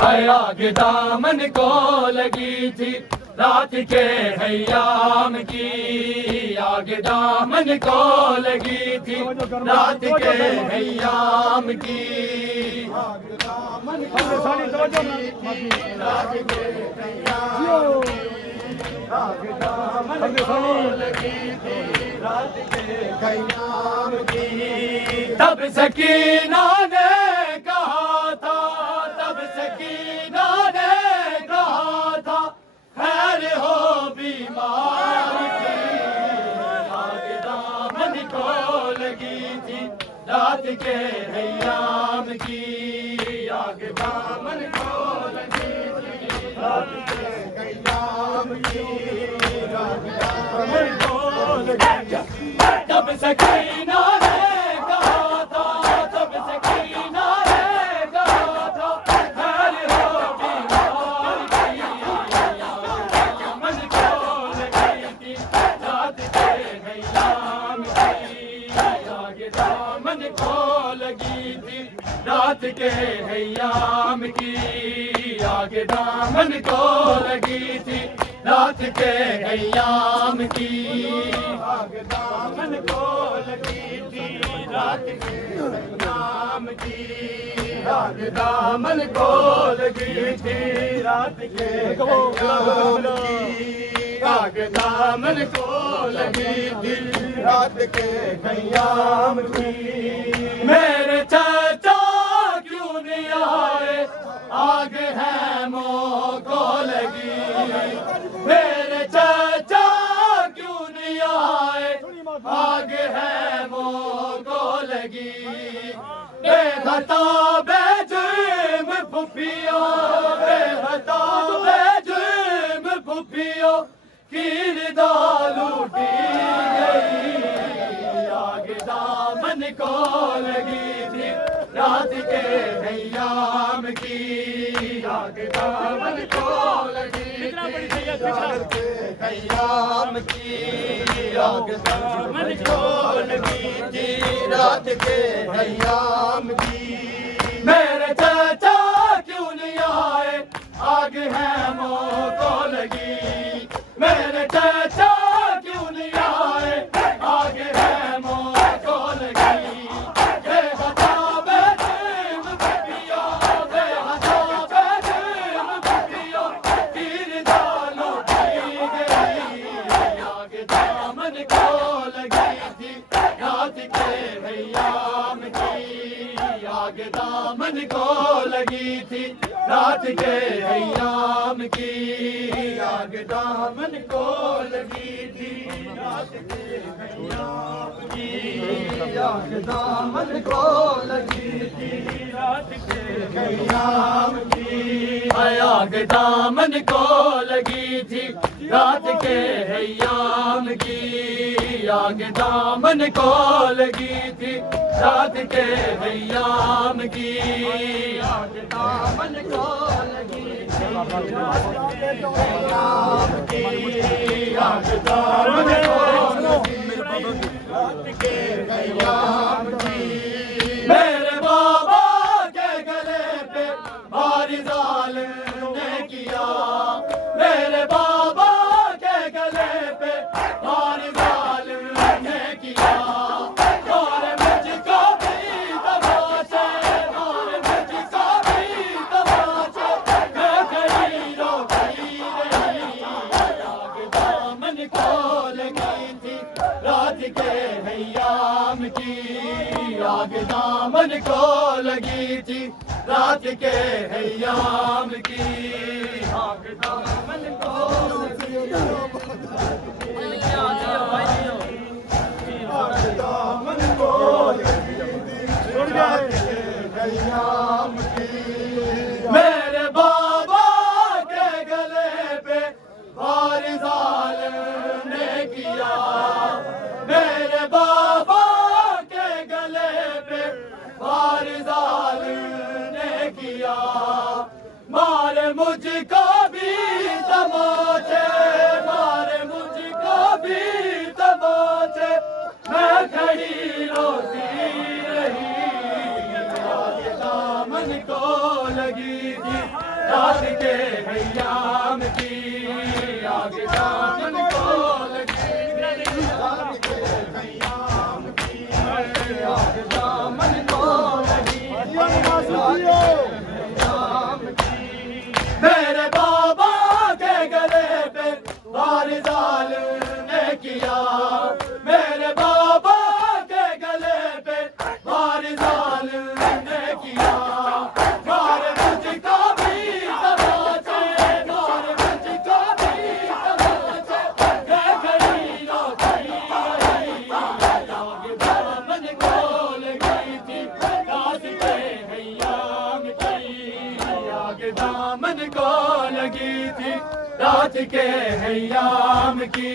आग दामन को लगी थी रात के हयाम की, आग दामन को लगी थी रात के हयाम की, आग दामन को लगी थी रात के हयाम की, आग दामन को लगी थी रात के हयाम की। तब सकीना ने कहा था, तब सकीना ने कहा था खैर हो बीमार की, आग दामन को लगी थी रात के हयाम की, आग दामन को लगी थी रात के हयाम की, आग दामन को लगी थी। तब सकीना ने कहा था, तब सकीना ने कहा था खैर हो बीमार की, दामन को लगी थी रात के हयाम की, आग दामन को लगी थी रात के हयाम की, आग दामन को लगी थी रात के हयाम की, आग दामन को लगी थी रात के हयाम की, आग दामन को लगी थी रात के हयाम की, आग दामन को लगी थी रात के हयाम की। मेरे चाचा क्यों नहीं आए, आग है मोह को लगी, मेरे चाचा क्यों नहीं आए, आग है मोह को लगी, बेखता बेजुर्म फुफियो, बेखता बेजुर्म फुफियो की रिदा लूटी गई, आग दामन को लगी थी रात के हयाम की, आग दामन को लगी थी रात के हयाम की, आग दामन को लगी थी रात के हयाम की। मेरे चाचा क्यों नहीं आए, आग है मोह को लगी, मेरे चाचा क्यों नहीं आए, आग है मोह को लगी, बेहता बेजुर्म फुफियो, बेहता बेजुर्म फुफियो की रिदा लूटी गई, आग दामन को लगी थी रात के हयाम की, आग दामन को लगी थी रात के हयाम की, आग दामन को लगी थी रात के हयाम की, आग दामन को लगी थी रात के हयाम की, आग दामन को लगी थी रात के हयाम की, आग दामन को लगी थी रात के हयाम की, आग दामन को लगी थी रात के हयाम की, आग दामन को लगी थी रात के हयाम की। मेरे बाबा के गले पे भारी जालिम ने किया, मेरे बाबा के गले पे भारी जालिम ने किया, और मुझको भी तमाचे, और मुझको भी तमाचे, मैं खड़ी रो गई रही, आग दामन को लगी थी रात के हयाम की, आग दामन को लगी थी रात के हयाम की, आग दामन को लगी थी आग दामन को लगी थी रात के हयाम की। मेरे बाबा के गले पे भारी जालिम ने किया, मेरे बाबा के गले पे भारी जालिम ने किया, मारे मुझको भी तमाचे, मारे मुझको भी तमाचे, मैं खड़ी रोती रही, आग दामन को लगी थी रात के हयाम की आग दामन को लगी रात के हयाम की आग दामन को लगी हयाम की मेरे बाबा के गले पे वार जालिम ने किया मेरे बाबा के गले पे वार जालिम ने किया मारे मुझको भी तमाचे मारे मुझको भी तमाचे ये घड़ी रोती रही आग दामन को लगी थी रात के हयाम की आग दामन को लगी थी रात के हयाम की